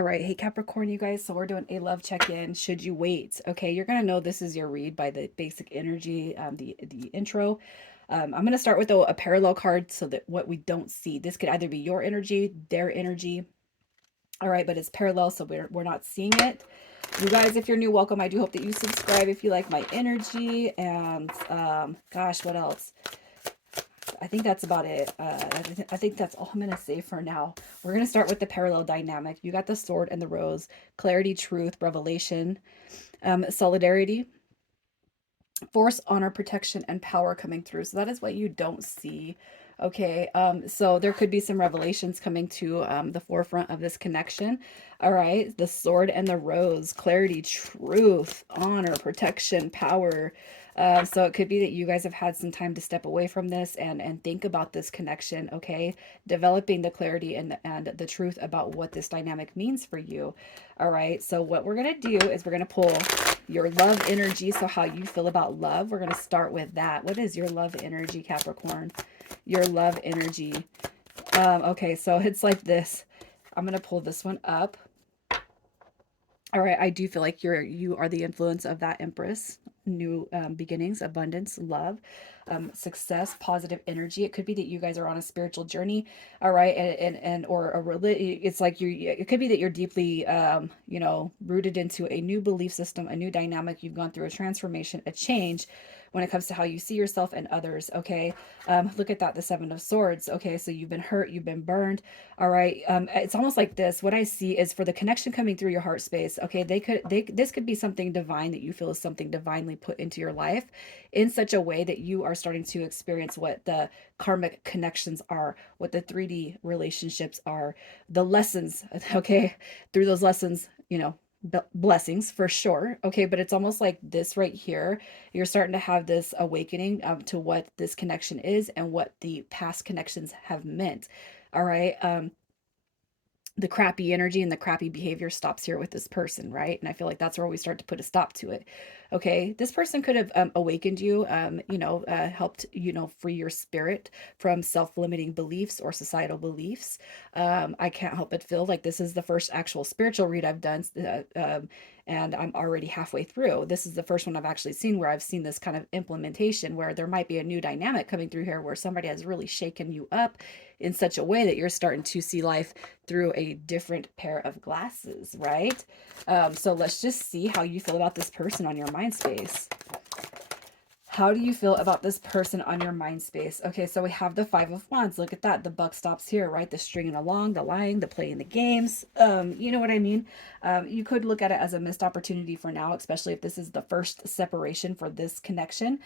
All right. Hey, Capricorn, you guys. So we're doing a love check-in. Should you wait? Okay. You're going to know this is your read by the basic energy, the intro. I'm going to start with a parallel card so that what we don't see, this could either be your energy, their energy. All right. But it's parallel. So we're not seeing it. You guys, if you're new, welcome. I do hope that you subscribe if you like my energy. And gosh, what else? I think that's about it. I think that's all I'm going to say for now. We're going to start with the parallel dynamic. You got the sword and the rose, clarity, truth, revelation, solidarity, force, honor, protection, and power coming through. So that is what you don't see. Okay, so there could be some revelations coming to the forefront of this connection. All right, the sword and the rose, clarity, truth, honor, protection, power. So it could be that you guys have had some time to step away from this and think about this connection. Okay, developing the clarity and the truth about what this dynamic means for you. All right, so what we're gonna do is we're gonna pull your love energy. So how you feel about love. We're going to start with that. What is your love energy, Capricorn? Your love energy. Okay, so it's like this. I'm going to pull this one up. All right, I do feel like you are the influence of that Empress. New beginnings, abundance, love, success, positive energy. It could be that you guys are on a spiritual journey, all right, and or a religion. It's like you. It could be that you're deeply, rooted into a new belief system, a new dynamic. You've gone through a transformation, a change, when it comes to how you see yourself and others. Okay, look at that, the Seven of Swords. Okay, so you've been hurt, you've been burned. All right. It's almost like this. What I see is for the connection coming through your heart space. Okay, this could be something divine that you feel is something divinely put into your life in such a way that you are starting to experience what the karmic connections are, what the 3D relationships are, the lessons, okay, through those lessons, blessings for sure. Okay, but it's almost like this right here. You're starting to have this awakening to what this connection is and what the past connections have meant. All right. The crappy energy and the crappy behavior stops here with this person, right? And I feel like that's where we start to put a stop to it. Okay, this person could have awakened you, helped, free your spirit from self-limiting beliefs or societal beliefs. I can't help but feel like this is the first actual spiritual read I've done, and I'm already halfway through. This is the first one I've actually seen where I've seen this kind of implementation where there might be a new dynamic coming through here where somebody has really shaken you up in such a way that you're starting to see life through a different pair of glasses, right? So let's just see how you feel about this person on your mind space. How do you feel about this person on your mind space? Okay, so we have the Five of Wands. Look at that. The buck stops here, right? The stringing along, the lying, the playing the games. You know what I mean? You could look at it as a missed opportunity for now, especially if this is the first separation for this connection.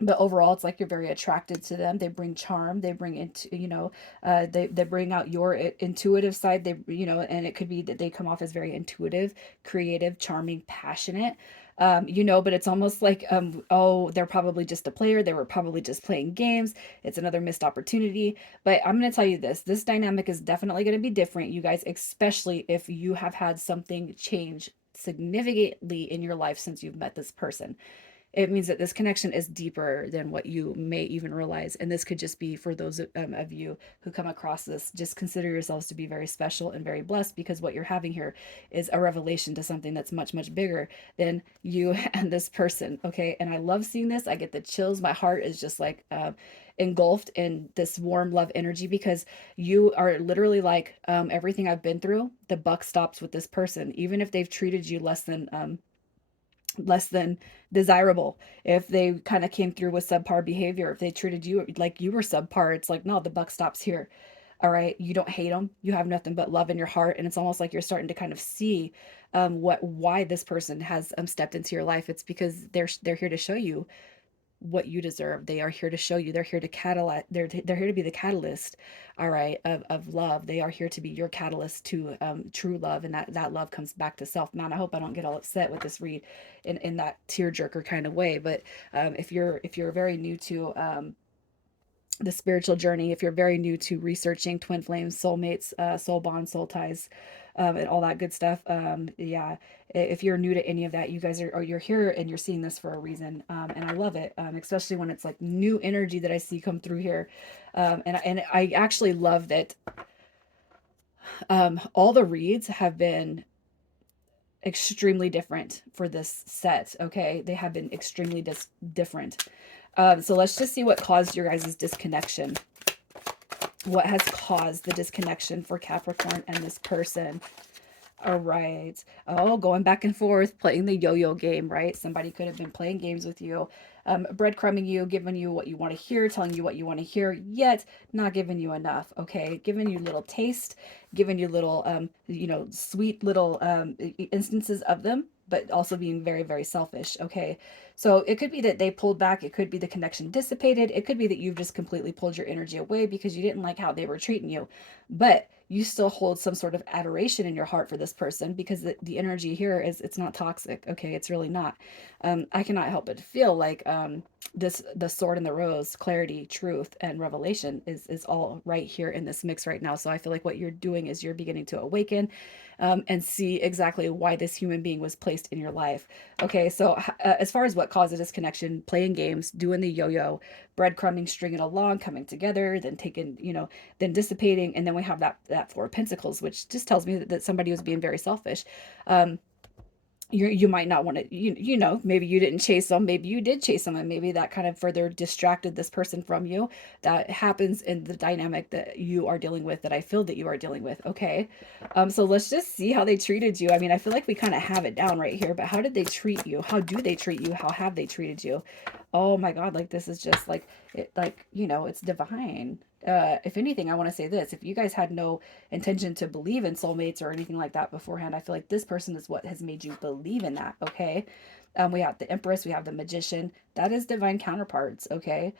But overall, it's like you're very attracted to them. They bring charm. They bring into, they bring out your intuitive side. And it could be that they come off as very intuitive, creative, charming, passionate. But it's almost like, oh, they're probably just a player. They were probably just playing games. It's another missed opportunity. But I'm going to tell you this dynamic is definitely going to be different, you guys, especially if you have had something change significantly in your life since you've met this person. It means that this connection is deeper than what you may even realize. And this could just be for those of you who come across this, just consider yourselves to be very special and very blessed, because what you're having here is a revelation to something that's much, much bigger than you and this person. Okay. And I love seeing this. I get the chills. My heart is just like engulfed in this warm love energy, because you are literally like, everything I've been through, the buck stops with this person, even if they've treated you less than desirable, if they kind of came through with subpar behavior, if they treated you like you were subpar, it's like, no, the buck stops here. All right, you don't hate them, you have nothing but love in your heart, and it's almost like you're starting to kind of see why this person has stepped into your life. It's because they're here to show you what you deserve. They are here to show you. They're here to catalyze. They're here to be the catalyst, all right, of love. They are here to be your catalyst to true love, and that love comes back to self. Man, I hope I don't get all upset with this read in that tearjerker kind of way. But if you're very new to the spiritual journey, if you're very new to researching twin flames, soulmates, soul bonds, soul ties, and all that good stuff, yeah, if you're new to any of that, you guys are, or you're here and you're seeing this for a reason, and I love it, especially when it's like new energy that I see come through here, and I actually love that. All the reads have been extremely different for this set. Okay, they have been extremely different. So let's just see what caused your guys' disconnection. What has caused the disconnection for Capricorn and this person? All right. Oh, going back and forth, playing the yo-yo game, right? Somebody could have been playing games with you, breadcrumbing you, giving you what you want to hear, telling you what you want to hear, yet not giving you enough, okay? Giving you little taste, giving you little, sweet little instances of them, but also being very, very selfish, okay? So it could be that they pulled back. It could be the connection dissipated. It could be that you've just completely pulled your energy away because you didn't like how they were treating you. But you still hold some sort of adoration in your heart for this person because the energy here is, it's not toxic. Okay, it's really not. I cannot help but feel like the sword and the rose, clarity, truth, and revelation is all right here in this mix right now. So I feel like what you're doing is you're beginning to awaken and see exactly why this human being was placed in your life. Okay, so as far as what caused a disconnection, playing games, doing the yo-yo, breadcrumbing, stringing along, coming together, then taking, then dissipating, and then we have that Four of Pentacles, which just tells me that somebody was being very selfish. Um, you might not want to, maybe you didn't chase them, maybe you did chase them, and maybe that kind of further distracted this person from you. That happens in the dynamic that you are dealing with, that I feel that you are dealing with. Okay, so let's just see how they treated you. I mean, I feel like we kind of have it down right here, but how did they treat you? How do they treat you? How have they treated you? Oh my God, like this is just like it, like, it's divine. If anything, I want to say this: if you guys had no intention to believe in soulmates or anything like that beforehand, I feel like this person is what has made you believe in that. Okay, we have the Empress, we have the Magician. That is divine counterparts. Okay,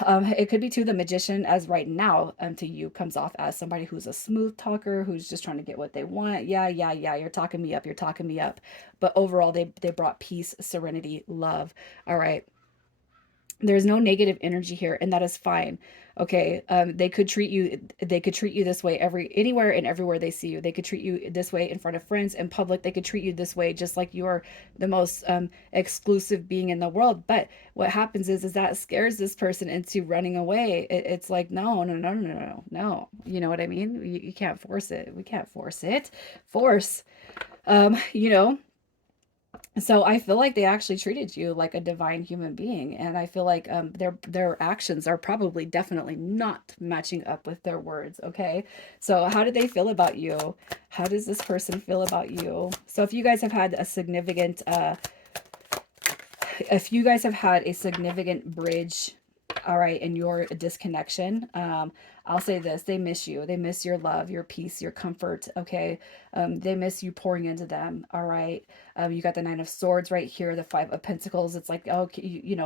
it could be to the Magician, as right now, to you comes off as somebody who's a smooth talker, who's just trying to get what they want. Yeah, yeah, yeah. You're talking me up. You're talking me up. But overall, they brought peace, serenity, love. All right, there's no negative energy here, and that is fine. Okay, they could treat you this way anywhere and everywhere they see you. They could treat you this way in front of friends, in public. They could treat you this way just like you are the most exclusive being in the world. But what happens is that scares this person into running away. It's like, no, no, no, no, no, no, you know what I mean? You can't force it. We can't force it. Force, you know so I feel like they actually treated you like a divine human being, and I feel like their actions are probably definitely not matching up with their words. Okay, so how did they feel about you? How does this person feel about you? So if you guys have had a significant bridge, all right, in your disconnection, I'll say this: they miss you. They miss your love, your peace, your comfort. Okay, they miss you pouring into them. All right, you got the Nine of Swords right here, the Five of Pentacles. It's like, oh,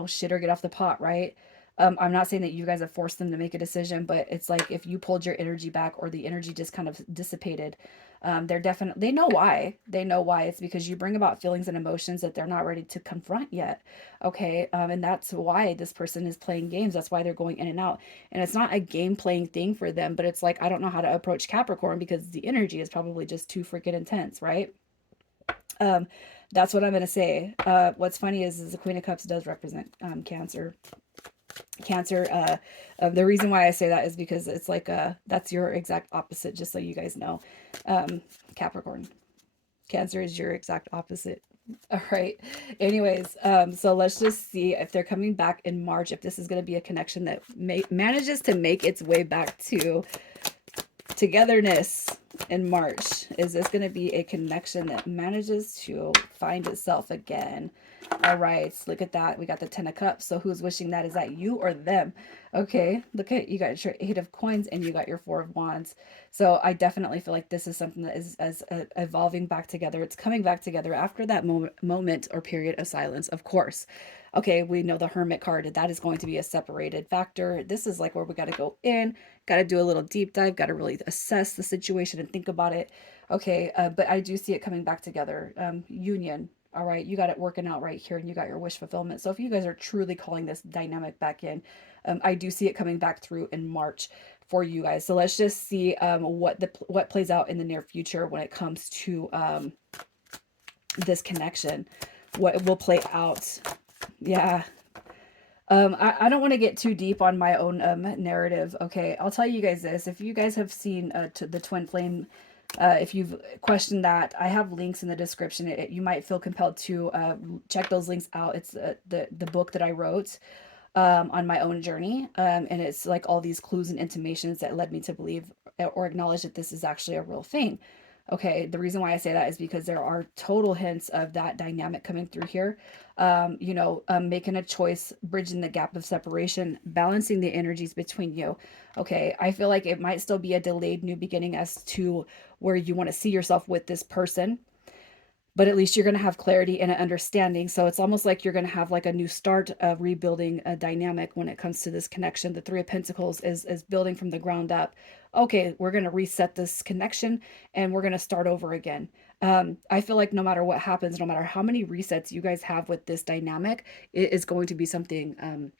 shit or get off the pot, right? I'm not saying that you guys have forced them to make a decision, but it's like if you pulled your energy back or the energy just kind of dissipated, they know why. They know why. It's because you bring about feelings and emotions that they're not ready to confront yet. Okay, and that's why this person is playing games. That's why they're going in and out. And it's not a game playing thing for them, but it's like, I don't know how to approach Capricorn because the energy is probably just too freaking intense, right? Um, that's what I'm going to say. What's funny is the Queen of Cups does represent Cancer. Cancer, the reason why I say that is because it's like, that's your exact opposite, just so you guys know. Capricorn. Cancer is your exact opposite. All right. Anyways, so let's just see if they're coming back in March, if this is going to be a connection that manages to make its way back to togetherness in March. Is this going to be a connection that manages to find itself again? All right, look at that. We got the Ten of Cups. So who's wishing that? Is that you or them? Okay, look at, you got your Eight of Coins and you got your Four of Wands. So I definitely feel like this is something that is evolving back together. It's coming back together after that moment or period of silence, of course. Okay, we know the Hermit card. That is going to be a separated factor. This is like where we got to go in, got to do a little deep dive, got to really assess the situation and think about it. Okay, but I do see it coming back together. Union. All right, you got it working out right here, and you got your wish fulfillment. So if you guys are truly calling this dynamic back in, I do see it coming back through in March for you guys. So let's just see what plays out in the near future when it comes to this connection. What will play out? Yeah. I don't want to get too deep on my own narrative. Okay, I'll tell you guys this. If you guys have seen to the twin flame, if you've questioned that, I have links in the description. You might feel compelled to check those links out. It's the book that I wrote on my own journey, and it's like all these clues and intimations that led me to believe or acknowledge that this is actually a real thing. Okay, the reason why I say that is because there are total hints of that dynamic coming through here. Making a choice, bridging the gap of separation, balancing the energies between you. Okay, I feel like it might still be a delayed new beginning as to where you want to see yourself with this person, but at least you're going to have clarity and an understanding. So it's almost like you're going to have like a new start of rebuilding a dynamic when it comes to this connection. The Three of Pentacles is building from the ground up. Okay, we're going to reset this connection and we're going to start over again. I feel like no matter what happens, no matter how many resets you guys have with this dynamic, it is going to be something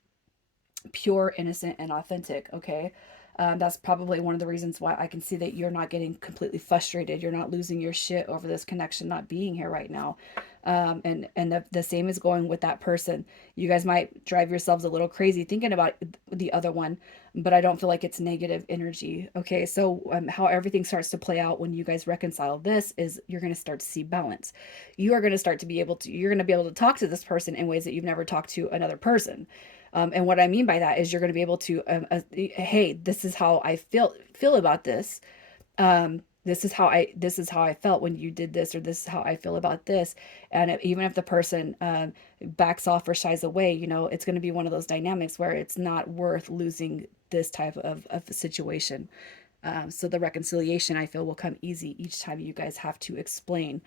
pure, innocent, and authentic. Okay. That's probably one of the reasons why I can see that you're not getting completely frustrated. You're not losing your shit over this connection not being here right now. And the same is going with that person. You guys might drive yourselves a little crazy thinking about the other one, but I don't feel like it's negative energy. Okay, so how everything starts to play out when you guys reconcile this is you're going to start to see balance. You are going to start to be able to, you're going to be able to talk to this person in ways that you've never talked to another person. And what I mean by that is you're going to be able to, hey, this is how I feel about this. This is how I felt when you did this, or this is how I feel about this. And even if the person backs off or shies away, it's going to be one of those dynamics where it's not worth losing this type of a situation. So the reconciliation, I feel, will come easy each time you guys have to explain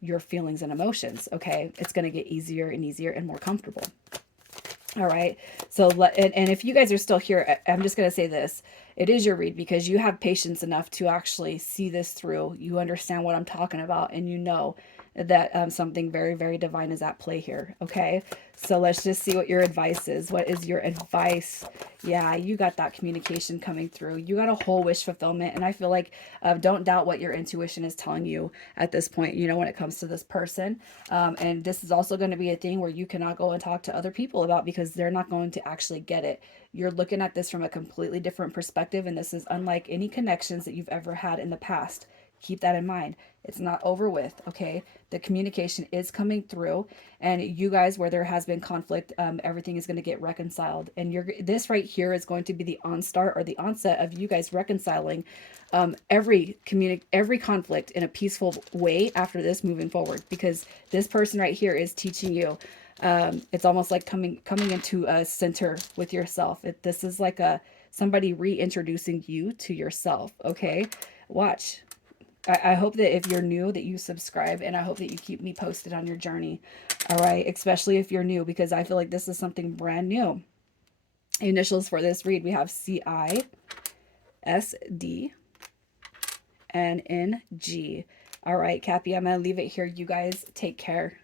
your feelings and emotions. Okay, it's going to get easier and easier and more comfortable. All right. So, and if you guys are still here, I'm just going to say this. It is your read because you have patience enough to actually see this through. You understand what I'm talking about, and you know that something very, very divine is at play here. Okay. So let's just see what your advice is. What is your advice? Yeah, you got that communication coming through. You got a whole wish fulfillment. And I feel like don't doubt what your intuition is telling you at this point, when it comes to this person. And this is also going to be a thing where you cannot go and talk to other people about because they're not going to actually get it. You're looking at this from a completely different perspective. And this is unlike any connections that you've ever had in the past. Keep that in mind. It's not over with, okay? The communication is coming through, and you guys, where there has been conflict, everything is going to get reconciled. And this right here is going to be the onstart or the onset of you guys reconciling every conflict in a peaceful way after this moving forward, because this person right here is teaching you. It's almost like coming into a center with yourself. This is like somebody reintroducing you to yourself. Okay, watch. I hope that if you're new that you subscribe, and I hope that you keep me posted on your journey. All right, especially if you're new, because I feel like this is something brand new. Initials for this read, we have CISD and NG. All right, Cappy, I'm going to leave it here. You guys take care.